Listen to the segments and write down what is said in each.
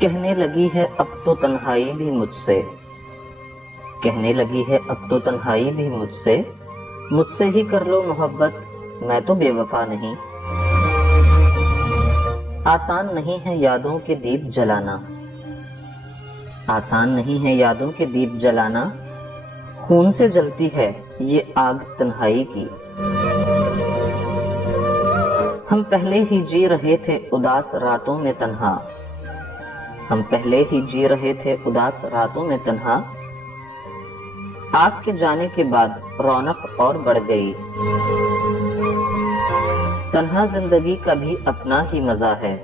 کہنے لگی ہے اب تو تنہائی بھی مجھ سے، کہنے لگی ہے اب تو تنہائی بھی مجھ سے ہی کر لو محبت، میں تو بے وفا نہیں۔ آسان نہیں ہے یادوں کے دیپ جلانا، آسان نہیں ہے یادوں کے دیپ جلانا، خون سے جلتی ہے یہ آگ تنہائی کی۔ ہم پہلے ہی جی رہے تھے اداس راتوں میں تنہا، ہم پہلے ہی جی رہے تھے اداس راتوں میں تنہا، آپ کے جانے کے بعد رونق اور بڑھ گئی۔ تنہا زندگی کا بھی اپنا ہی مزہ ہے،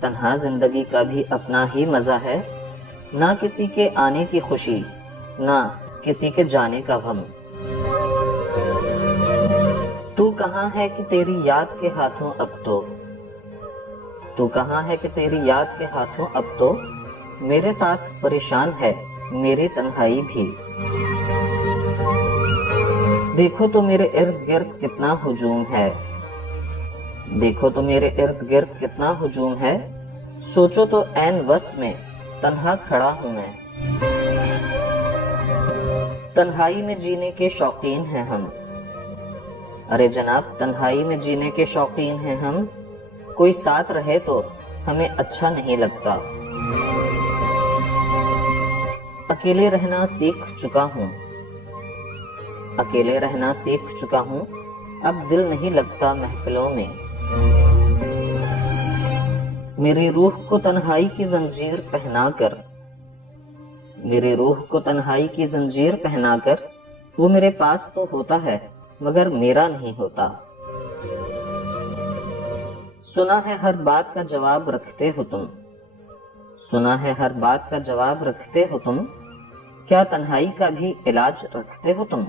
تنہا زندگی کا بھی اپنا ہی مزہ ہے، نہ کسی کے آنے کی خوشی، نہ کسی کے جانے کا غم۔ تو کہاں ہے کہ تیری یاد کے ہاتھوں اب تو، تو کہاں ہے کہ تیری یاد کے ہاتھوں اب تو، میرے ساتھ پریشان ہے میری تنہائی بھی۔ دیکھو تو میرے ارد گرد کتنا ہجوم ہے، دیکھو تو میرے ارد گرد کتنا ہجوم ہے، سوچو تو عین وسط میں تنہا کھڑا ہوں میں۔ تنہائی میں جینے کے شوقین ہیں ہم، ارے جناب تنہائی میں جینے کے شوقین ہیں ہم، کوئی ساتھ رہے تو ہمیں اچھا نہیں لگتا۔ اکیلے رہنا سیکھ چکا ہوں، اکیلے رہنا سیکھ چکا ہوں، اب دل نہیں لگتا محفلوں میں۔ میری روح کو تنہائی کی زنجیر پہنا کر، میری روح کو تنہائی کی زنجیر پہنا کر، وہ میرے پاس تو ہوتا ہے مگر میرا نہیں ہوتا۔ سنا ہے ہر بات کا جواب رکھتے ہو تم، سنا ہے ہر بات کا جواب رکھتے ہو تم، کیا تنہائی کا بھی علاج رکھتے ہو تم؟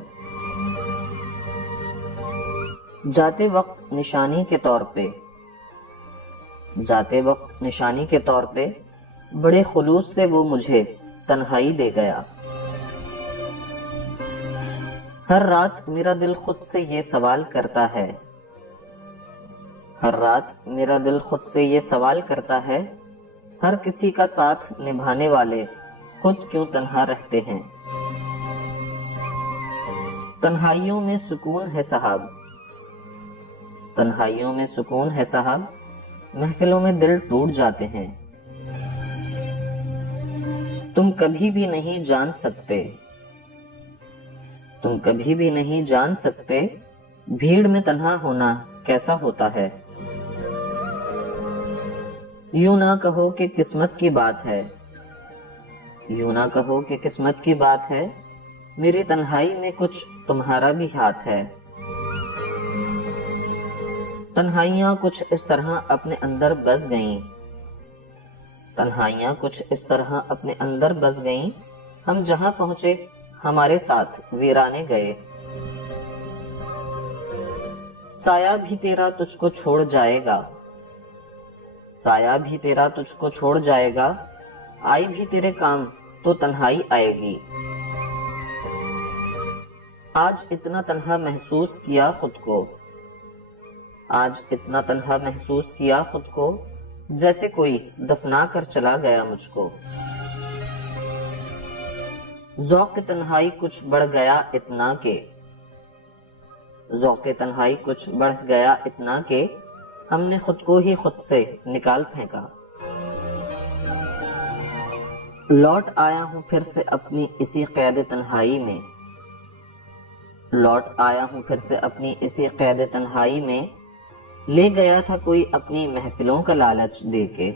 جاتے وقت نشانی کے طور پہ، جاتے وقت نشانی کے طور پہ، بڑے خلوص سے وہ مجھے تنہائی دے گیا۔ ہر رات میرا دل خود سے یہ سوال کرتا ہے، ہر رات میرا دل خود سے یہ سوال کرتا ہے، ہر کسی کا ساتھ نبھانے والے خود کیوں تنہا رہتے ہیں؟ تنہائیوں میں سکون ہے صاحب، تنہائیوں میں سکون ہے صاحب، محفلوں میں دل ٹوٹ جاتے ہیں۔ تم کبھی بھی نہیں جان سکتے، تم کبھی بھی نہیں جان سکتے، بھیڑ میں تنہا ہونا کیسا ہوتا ہے۔ یوں نہ کہو کہ قسمت کی بات ہے، یوں نہ کہو کہ قسمت کی بات ہے، میری تنہائی میں کچھ تمہارا بھی ہاتھ ہے۔ تنہائیاں کچھ اس طرح اپنے اندر بس گئیں، تنہائیاں کچھ اس طرح اپنے اندر بس گئیں، ہم جہاں پہنچے ہمارے ساتھ ویرانے گئے۔ سایہ بھی تیرا تجھ کو چھوڑ جائے گا، سایہ بھی تیرا تجھ کو چھوڑ جائے گا، آئی بھی تیرے کام تو تنہائی آئے گی۔ آج اتنا تنہا محسوس کیا خود کو، آج اتنا تنہا محسوس کیا خود کو، جیسے کوئی دفنا کر چلا گیا مجھ کو۔ ذوق تنہائی کچھ بڑھ گیا اتنا کہ، ذوق تنہائی کچھ بڑھ گیا اتنا کہ، ہم نے خود کو ہی خود سے نکال پھینکا۔ لوٹ آیا ہوں پھر سے اپنی اسی قید تنہائی میں، لوٹ آیا ہوں پھر سے اپنی اسی قید تنہائی میں، لے گیا تھا کوئی اپنی محفلوں کا لالچ دے کے۔